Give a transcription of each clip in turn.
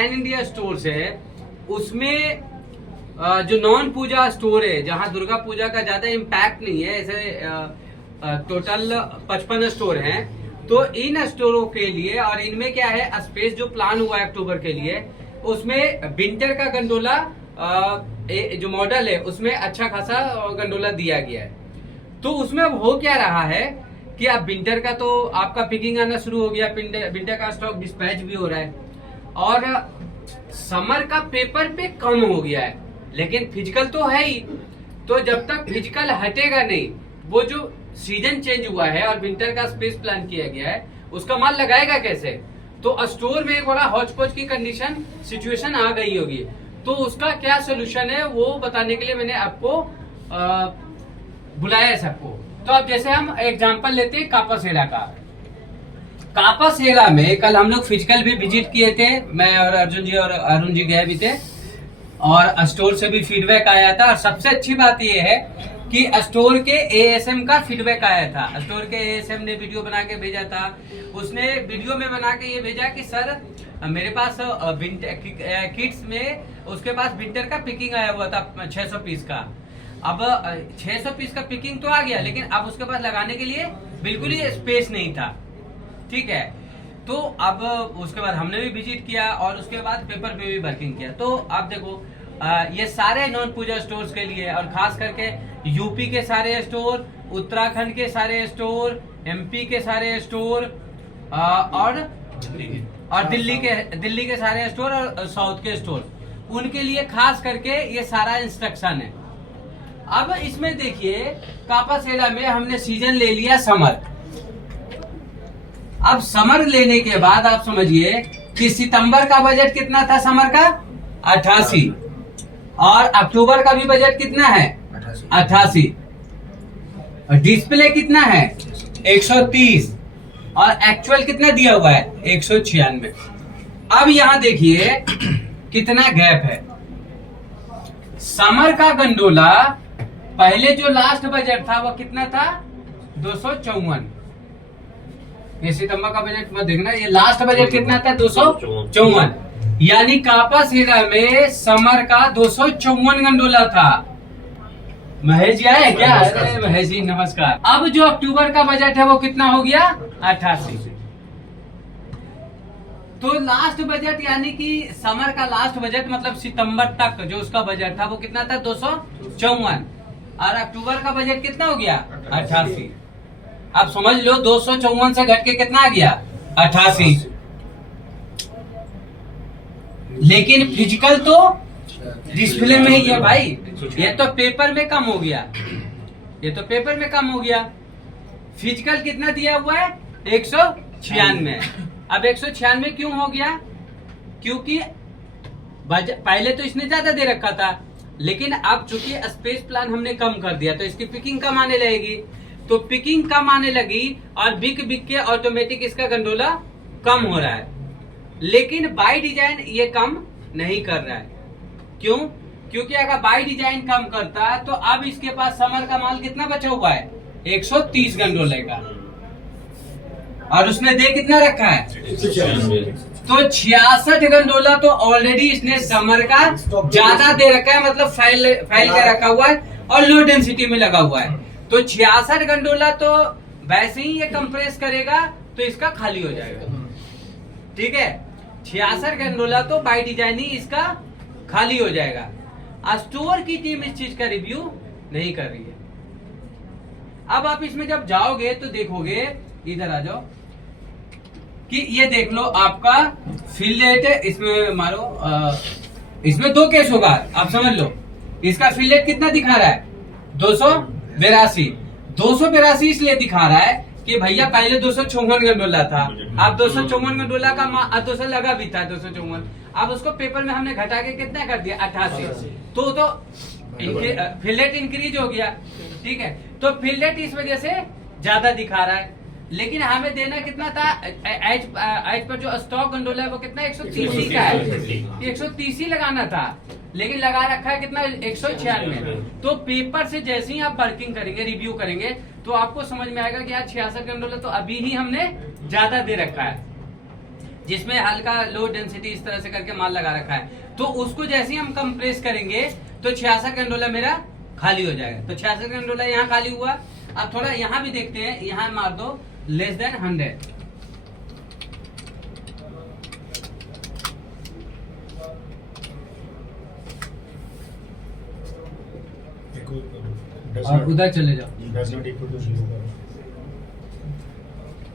Pan India stores है उसमें जो नॉन पूजा स्टोर है, जहां दुर्गा पूजा का ज्यादा इम्पैक्ट नहीं है, ऐसे टोटल 55 स्टोर हैं। तो इन स्टोरों के लिए, और इनमें क्या है, स्पेस जो प्लान हुआ है अक्टूबर के लिए, उसमें विंटर का गंडोला जो मॉडल है उसमें अच्छा खासा गंडोला दिया गया है। तो उसमें अब हो क्या रहा है कि अब विंटर का तो आपका पिकिंग आना शुरू हो गया, विंटर का स्टॉक डिस्पैच भी हो रहा है, और समर का पेपर पे कम हो गया है, लेकिन फिजिकल तो है ही। तो जब तक फिजिकल हटेगा नहीं, वो जो सीजन चेंज हुआ है और विंटर का स्पेस प्लान किया गया है, उसका माल लगाएगा कैसे? तो स्टोर में एक बड़ा हौच पौच की कंडीशन सिचुएशन आ गई होगी। तो उसका क्या सोल्यूशन है वो बताने के लिए मैंने आपको बुलाया है सबको। तो अब जैसे हम एग्जांपल लेते हैं कापासेरा का। कापासेरा में कल हम लोग फिजिकल भी विजिट किए थे, मैं और अर्जुन जी और अरुण जी गए भी थे, और स्टोर से भी फीडबैक आया था। और सबसे अच्छी बात यह है कि स्टोर के एएसएम का फीडबैक आया था। स्टोर के एएसएम ने वीडियो बना के भेजा था। उसने वीडियो में बना के ये भेजा कि सर मेरे पास किड्स में उसके पास विंटर का पिकिंग आया हुआ था 600 पीस का। अब 600 पीस का पिकिंग तो आ गया, लेकिन अब उसके पास लगाने के लिए बिल्कुल ही स्पेस नहीं था। ठीक है, तो अब उसके बाद हमने भी विजिट किया और उसके बाद पेपर पे भी वर्किंग किया। तो आप देखो ये सारे नॉन पूजा स्टोर्स के लिए, और खास करके यूपी के सारे स्टोर, उत्तराखंड के सारे स्टोर, एमपी के सारे स्टोर, और दिल्ली के सारे स्टोर, और साउथ के स्टोर, उनके लिए खास करके ये सारा इंस्ट्रक्शन है। अब इसमें देखिए कापासेरा में हमने सीजन ले लिया समर। अब समर लेने के बाद आप समझिए कि सितंबर का बजट कितना था समर का? 88, और अक्टूबर का भी बजट कितना है? 88, और डिस्प्ले कितना है? 130, और एक्चुअल कितना दिया हुआ है? 196। अब यहां देखिए कितना गैप है। समर का गंडोला पहले जो लास्ट बजट था वो कितना था? 254। ये सितंबर का बजट मत देखना, ये लास्ट बजट कितना था? 254। यानी कापासेरा में समर का 254 गंडोला था। महेश जी आए क्या? अरे महेश जी नमस्कार। अब जो अक्टूबर का बजट है वो कितना हो गया? 88। तो लास्ट बजट यानी कि समर का लास्ट बजट मतलब सितंबर तक जो उसका बजट था वो कितना था? 254, और अक्टूबर का बजट कितना हो गया? 88। अब समझ लो 254 से घट के कितना आ गया? 88। लेकिन फिजिकल तो डिस्प्ले में ही है भाई, ये तो पेपर में कम हो गया, ये तो पेपर में कम हो गया। फिजिकल कितना दिया हुआ है? 196। अब 196 क्यों हो गया? क्योंकि पहले तो इसने ज्यादा दे रखा था, लेकिन अब चूंकि स्पेस प्लान हमने कम कर दिया तो इसकी पिकिंग कम आने लगेगी। तो पिकिंग कम आने लगी और बिक के ऑटोमेटिक इसका गंडोला कम हो रहा है, लेकिन बाय डिजाइन ये कम नहीं कर रहा है। क्यों? क्योंकि अगर बाय डिजाइन कम करता तो अब इसके पास समर का माल कितना बचा हुआ है? 130 गंडोले का, और उसने दे कितना रखा है? तो 66 गंडोला तो ऑलरेडी इसने समर का ज्यादा दे रखा है, मतलब फैल के रखा हुआ है और लो डेंसिटी में लगा हुआ है। तो 66 गंडोला तो वैसे ही ये कंप्रेस करेगा तो इसका खाली हो जाएगा। ठीक है, 66 गंडोला तो बाय डिजाइन ही इसका खाली हो जाएगा। स्टोर की टीम इस चीज का रिव्यू नहीं कर रही है। अब आप इसमें जब जाओगे तो देखोगे, इधर आ जाओ, कि ये देख लो आपका फिल रेट है, इसमें मारो इसमें 2 केस होगा, आप समझ लो। इसका फिल रेट कितना दिखा रहा है? 282। 282 इसलिए दिखा रहा है कि भैया पहले 254 गंडोला था, अब 254 गंडोला का 200 लगा भी था 254, अब उसको पेपर में हमने घटा के कितना कर दिया? 88। तो फिल रेट इंक्रीज हो गया। ठीक है, तो फिल रेट इस वजह से ज्यादा दिखा रहा है, लेकिन हमें देना कितना था? एज पर जो स्टॉक गंडोला है वो कितना? 130 का है, 130 लगाना था, लेकिन लगा रखा है कितना? 196। तो पेपर से जैसे ही आप वर्किंग करेंगे, रिव्यू करेंगे, तो आपको समझ में आएगा कि यार 66 गंडोला तो अभी ही हमने ज्यादा दे रखा है। जिसमें हल्का लो डेंसिटी इस तरह से करके माल लगा रखा है, तो उसको जैसे ही हम कंप्रेस करेंगे तो 66 गंडोला मेरा खाली हो जाएगा। तो 66 गंडोला यहाँ खाली हुआ। अब थोड़ा यहाँ भी देखते हैं, यहाँ मार दो लेस देन 100। और उधर चले जाओ,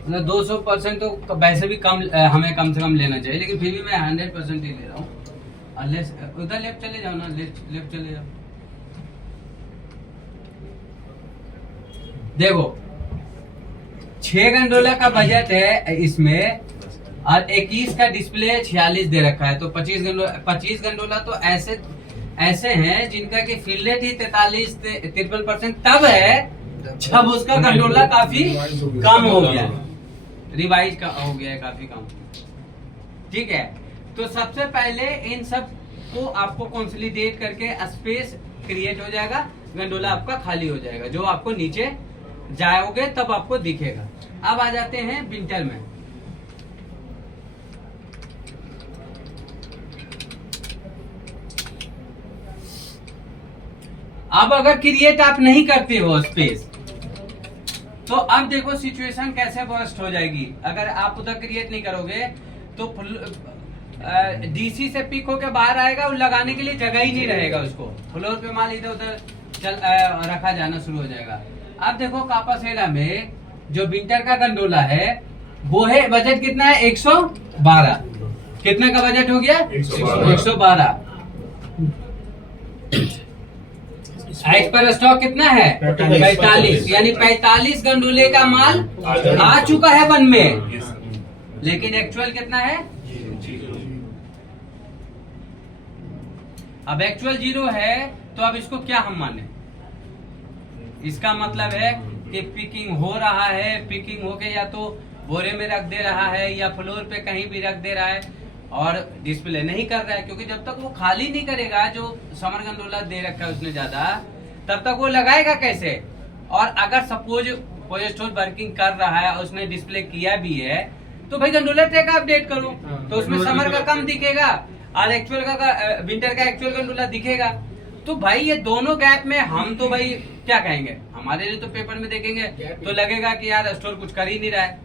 मतलब 200% तो वैसे भी कम हमें कम से कम लेना चाहिए, लेकिन फिर भी मैं 100% ही ले रहा हूँ। उधर लेफ्ट चले जाओ ना, लेफ्ट चले जाओ। देखो 6 गंडोला का बजट है इसमें और 21 का डिस्प्ले 46 दे रखा है। तो 25 गंडोला तो ऐसे हैं जिनका कि फिल रेट ही 43-53% तब है जब उसका गंडोला काफी कम हो गया, रिवाइज का हो गया है काफी कम। ठीक है, तो सबसे पहले इन सब को आपको कंसोलिडेट करके स्पेस क्रिएट हो जाएगा, गंडोला आपका खाली हो जाएगा, जो आपको नीचे जाओगे तब आपको दिखेगा। अब आ जाते हैं विंटर में। अब अगर क्रिएट आप नहीं करते हो स्पेस, तो अब देखो सिचुएशन कैसे वर्स्ट हो जाएगी। अगर आप उधर क्रिएट नहीं करोगे तो डीसी से पिक होकर बाहर आएगा और लगाने के लिए जगह ही नहीं रहेगा, उसको फ्लोर पे माल इधर उधर रखा जाना शुरू हो जाएगा। अब देखो कापासेरा में जो विंटर का गंडोला है वो है, बजट कितना है 112। कितने का बजट हो गया 112। एक्स पर स्टॉक कितना है 45, यानी 45 गंडोले का माल आ चुका है वन में, लेकिन एक्चुअल कितना है। अब एक्चुअल 0 है, तो अब इसको क्या हम माने, इसका मतलब है कि पिकिंग हो रहा है, पिकिंग होके या तो बोरे में रख दे रहा है या फ्लोर पे कहीं भी रख दे रहा है और डिस्प्ले नहीं कर रहा है, क्योंकि जब तक वो खाली नहीं करेगा जो समर गंडोला दे रखा है उसने ज्यादा, तब तक वो लगाएगा कैसे। और अगर सपोज कोई स्टोर वर्किंग कर रहा है और उसने डिस्प्ले किया भी है, तो भाई गंडोला ट्रैक अपडेट करो, तो उसमें समर का कम दिखेगा और एक्चुअल का विंटर का एक्चुअल गंडोला दिखेगा। तो भाई ये दोनों गैप में हम तो भाई क्या कहेंगे, हमारे लिए तो पेपर में देखेंगे तो लगेगा कि यार स्टोर कुछ कर ही नहीं रहा है।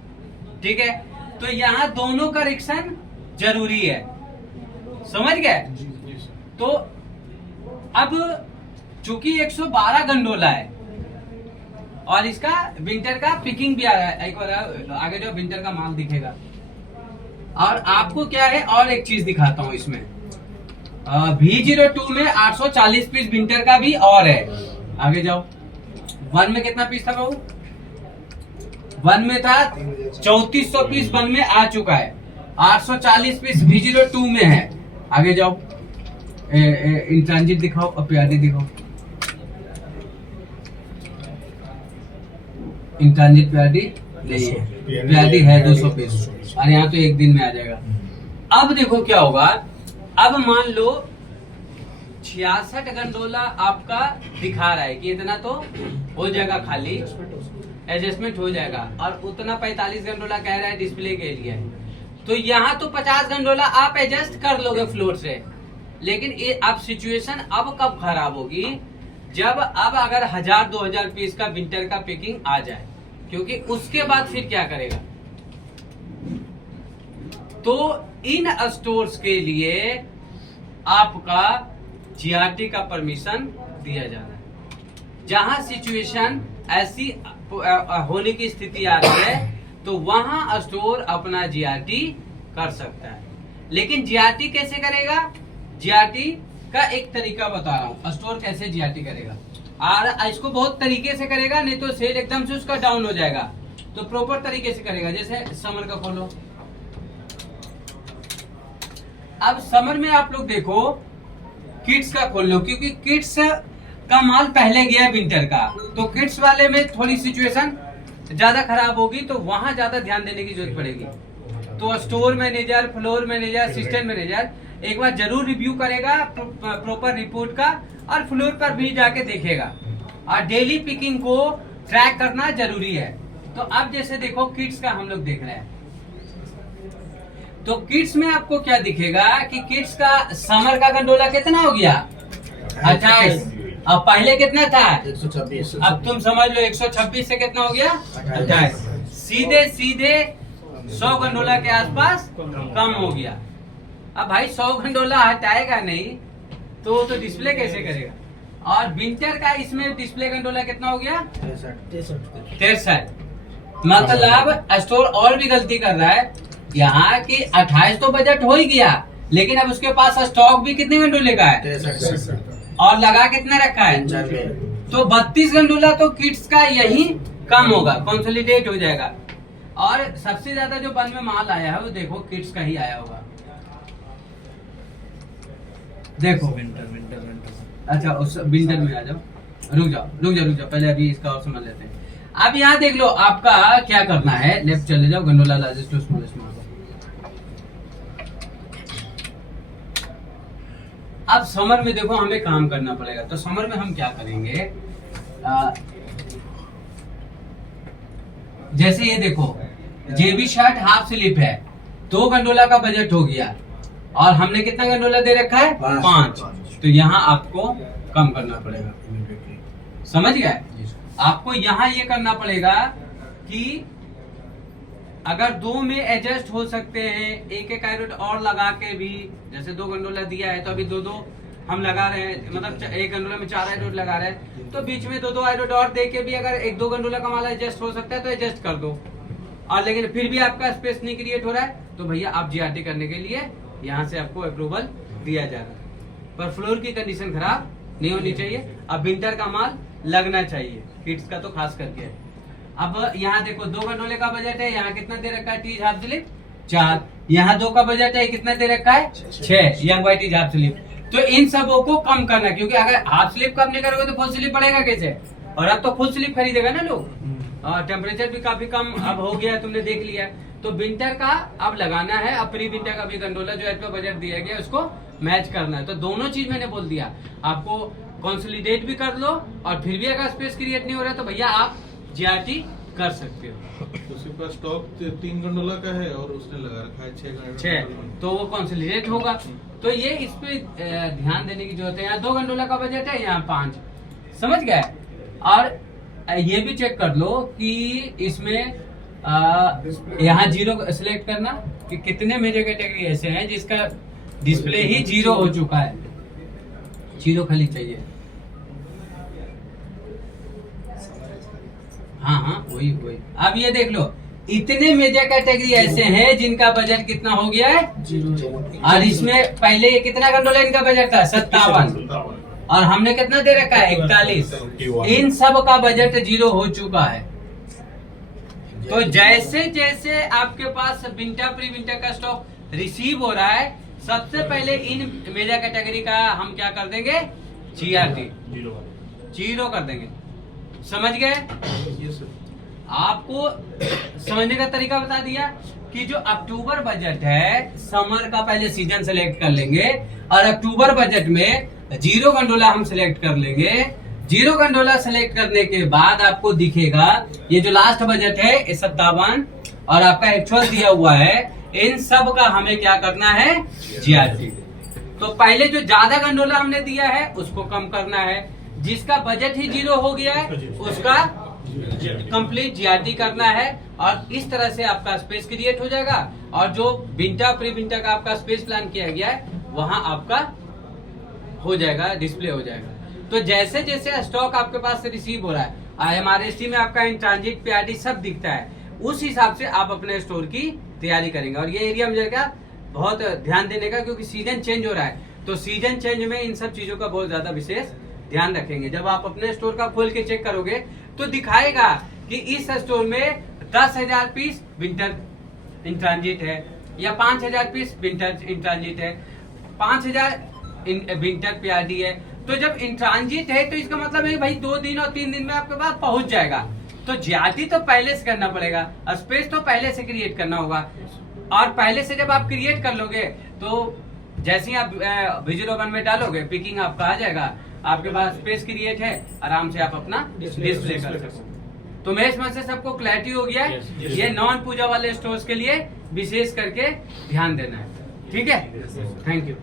ठीक है, तो यहाँ दोनों करेक्शन जरूरी है, समझ गए। तो अब चूंकि 112 गंडोला है और इसका विंटर का पिकिंग भी आ रहा है, एक बार आगे जो विंटर का माल दिखेगा। और आपको क्या है, और एक चीज दिखाता हूं इसमें, V02 में 840 पीस विंटर का भी और है। आगे जाओ, वन में कितना पीस था बाबू, वन में था 3400 पीस, वन में आ चुका है, 840 पीस V02 में है। आगे जाओ, इन ट्रांजिट दिखाओ और प्यादी दिखाओ, इन ट्रांजिट प्यादी नहीं है, प्यादी है 200 पीस और यहाँ तो एक दिन में आ जाएगा। अब देखो क्या होगा, अब मान लो 66 गंडोला आपका दिखा रहा है कि इतना तो हो जाएगा, खाली एडजस्टमेंट हो जाएगा, और उतना 45 गंडोला कह रहा है डिस्प्ले के लिए, तो यहाँ तो 50 गंडोला आप एडजस्ट कर लोगे फ्लोर से। लेकिन ये अब सिचुएशन अब कब खराब होगी, जब अब अगर 1000-2000 पीस का विंटर का पैकिंग आ जाए, क्योंकि उसके बाद फिर क्या करेगा। तो इन स्टोर्स के लिए आपका जीआरटी का परमिशन दिया जा रहा है। जहां सिचुएशन ऐसी होने की स्थिति आ रही है तो वहां स्टोर अपना जीआरटी कर सकता है। लेकिन जीआरटी कैसे करेगा, जीआरटी का एक तरीका बता रहा हूं, स्टोर कैसे जीआरटी करेगा। और इसको बहुत तरीके से करेगा, नहीं तो सेल एकदम से उसका डाउन हो जाएगा। तो प्रॉपर तरीके से करेगा, जैसे समर का खोलो। अब समर में आप लोग देखो किड्स का खोल लो, क्योंकि किड्स का माल पहले गया है विंटर का, तो किड्स वाले में थोड़ी सिचुएशन ज्यादा खराब होगी, तो वहां ज्यादा ध्यान देने की जरूरत पड़ेगी। तो store manager, floor manager, assistant manager एक बार जरूर रिव्यू करेगा प्रॉपर रिपोर्ट का, और फ्लोर पर भी जाके देखेगा, और डेली पिकिंग को ट्रैक करना जरूरी है। तो अब जैसे देखो किड्स का हम लोग देख रहे हैं, तो किड्स में आपको क्या दिखेगा कि किड्स का समर का गंडोला कितना हो गया 28। अब पहले कितना था 126। अब तुम समझ लो 126 से कितना हो गया 28। सीधे सीधे 100 गंडोला के आसपास कम हो गया। अब भाई 100 गंडोला हटाएगा नहीं तो डिस्प्ले कैसे करेगा। और विंटर का इसमें डिस्प्ले गंडोला कितना हो गया 63। मतलब स्टोर और भी गलती कर रहा है। यहाँ की 28 तो बजट हो ही गया, लेकिन अब उसके पास स्टॉक भी कितने गंडोले का है 63 और लगा कितना रखा है 95। तो 32 गंडोला तो किड्स का यही कम होगा, कंसोलिडेट हो जाएगा। और सबसे ज्यादा जो बंद में माल आया है वो देखो किड्स का ही आया होगा। देखो विंटर अच्छा उस विंटर में आ जाओ। रुक जाओ पहले अभी इसका और समझ लेते हैं। अब यहाँ देख लो आपका क्या करना है। लेफ्ट चले जाओ, gondola largest to smallest mark. अब समर में देखो हमें काम करना पड़ेगा, तो समर में हम क्या करेंगे। जैसे ये देखो जेबी शर्ट हाफ स्लीप है, 2 गंडोला का बजट हो गया और हमने कितना गंडोला दे रखा है 5। तो यहाँ आपको कम करना पड़ेगा। समझ गए। आपको यहाँ ये करना पड़ेगा कि अगर 2 में एडजस्ट हो सकते हैं, एक आइरोड और लगा के भी, जैसे 2 गंडोला दिया है तो अभी 2 हम लगा रहे हैं, मतलब एक गंडोला में 4 आइरोड लगा रहे हैं, तो बीच में 2 आइरोड और दे के भी अगर 1-2 गंडोला का माल एडजस्ट हो सकता है तो एडजस्ट कर दो। और लेकिन फिर भी आपका स्पेस नहीं क्रिएट हो रहा है तो भैया आप जीआरटी करने के लिए यहाँ से आपको अप्रूवल दिया जाएगा। पर फ्लोर की कंडीशन खराब नहीं होनी चाहिए। अब विंटर का माल लगना चाहिए, किड्स का तो खास करके। अब यहाँ देखो 2 गंडोले का बजट है, यहाँ कितना दे रखा है टीज हाफ स्लीप 4, यहाँ 2 का बजट है, कितना दे रखा है 6 young white tees half sleep. तो इन सबों को कम करना, क्योंकि अगर हाफ स्लीप कम नहीं करोगे तो फुल स्लीप पड़ेगा कैसे। और अब तो फुल स्लीप खरीदेगा ना लोग। टेम्परेचर भी काफी कम अब हो गया है, तुमने देख लिया। तो विंटर का अब लगाना है, अब प्री विंटर का भी गंडोला जो एज पे बजट दिया गया उसको मैच करना है। तो दोनों चीज मैंने बोल दिया, आपको कंसोलिडेट भी कर लो और फिर भी अगर स्पेस क्रिएट नहीं हो रहा है तो भैया आप जीआरटी कर सकते हो। उसके पास स्टॉक 3 गंडोला का है और उसने लगा रखा है 6 तो वो कंसोलिडेट होगा। तो ये इस पे ध्यान देने की जरूरत है। यहाँ 2 गंडोला का बजट है, यहाँ 5। समझ गए। और ये भी चेक कर लो कि इसमें यहाँ 0 सिलेक्ट करना कि कितने मेजर कैटेगरी ऐसे हैं जिसका डिस्प्ले ही 0 हो चुका है। 0 खाली चाहिए। हाँ वही। अब ये देख लो इतने मेजर कैटेगरी ऐसे हैं जिनका बजट कितना हो गया है 0। और इसमें पहले कितना गंडोला इनका बजट था 57 और हमने कितना दे रखा है 41। इन सब का बजट 0 हो चुका है। तो जैसे जैसे आपके पास विंटर प्री विंटर का स्टॉक रिसीव हो रहा है, सबसे पहले इन मेजर कैटेगरी का हम क्या कर देंगे जीआरटी 0 कर देंगे। समझ गए। आपको समझने का तरीका बता दिया कि जो अक्टूबर बजट है, समर का पहले सीजन सेलेक्ट कर लेंगे और अक्टूबर बजट में 0 गंडोला हम सेलेक्ट कर लेंगे। 0 गंडोला सेलेक्ट करने के बाद आपको दिखेगा ये जो लास्ट बजट है 57 और आपका एक्चुअल दिया हुआ है, इन सब का हमें क्या करना है जीआरटी। तो पहले जो ज्यादा गंडोला हमने दिया है उसको कम करना है, जिसका बजट ही 0 हो गया है उसका कंप्लीट जीआरटी करना है। और इस तरह से आपका स्पेस क्रिएट हो जाएगा और जो विंटर प्री विंटर का आपका स्पेस प्लान किया गया है वहां आपका हो जाएगा, डिस्प्ले हो जाएगा। तो जैसे जैसे स्टॉक आपके पास से रिसीव हो रहा है, IMRST में आपका इन ट्रांजिट PRT सब दिखता है, उस हिसाब से आप अपने स्टोर की तैयारी करेंगे। और ये एरिया में जाएगा बहुत ध्यान देने का, क्योंकि सीजन चेंज हो रहा है। तो सीजन चेंज में इन सब चीजों का बहुत ज्यादा विशेष ध्यान रखेंगे। जब आप अपने स्टोर का खोल के चेक करोगे तो दिखाएगा कि इस स्टोर में 10,000 पीस विंटर इन ट्रांजिट है या 5,000 पीस विंटर इन ट्रांजिट है, 5,000 विंटर PRT है। तो जब इन ट्रांजिट है तो इसका मतलब है भाई 2 दिन और 3 दिन में आपके पास पहुंच जाएगा। तो जीआरटी तो पहले से करना पड़ेगा, स्पेस तो पहले से क्रिएट करना होगा। और पहले से जब आप क्रिएट कर लोगे तो जैसे ही आप विजुअल ओवन में डालोगे पिकिंग आपका आ जाएगा, आपके पास स्पेस क्रिएट है, आराम से आप अपना डिस्प्ले कर सकते हो। तो मैं इसमें से सबको क्लैरिटी हो गया है। ये नॉन पूजा वाले स्टोर्स के लिए विशेष करके ध्यान देना है, ठीक है। Thank you.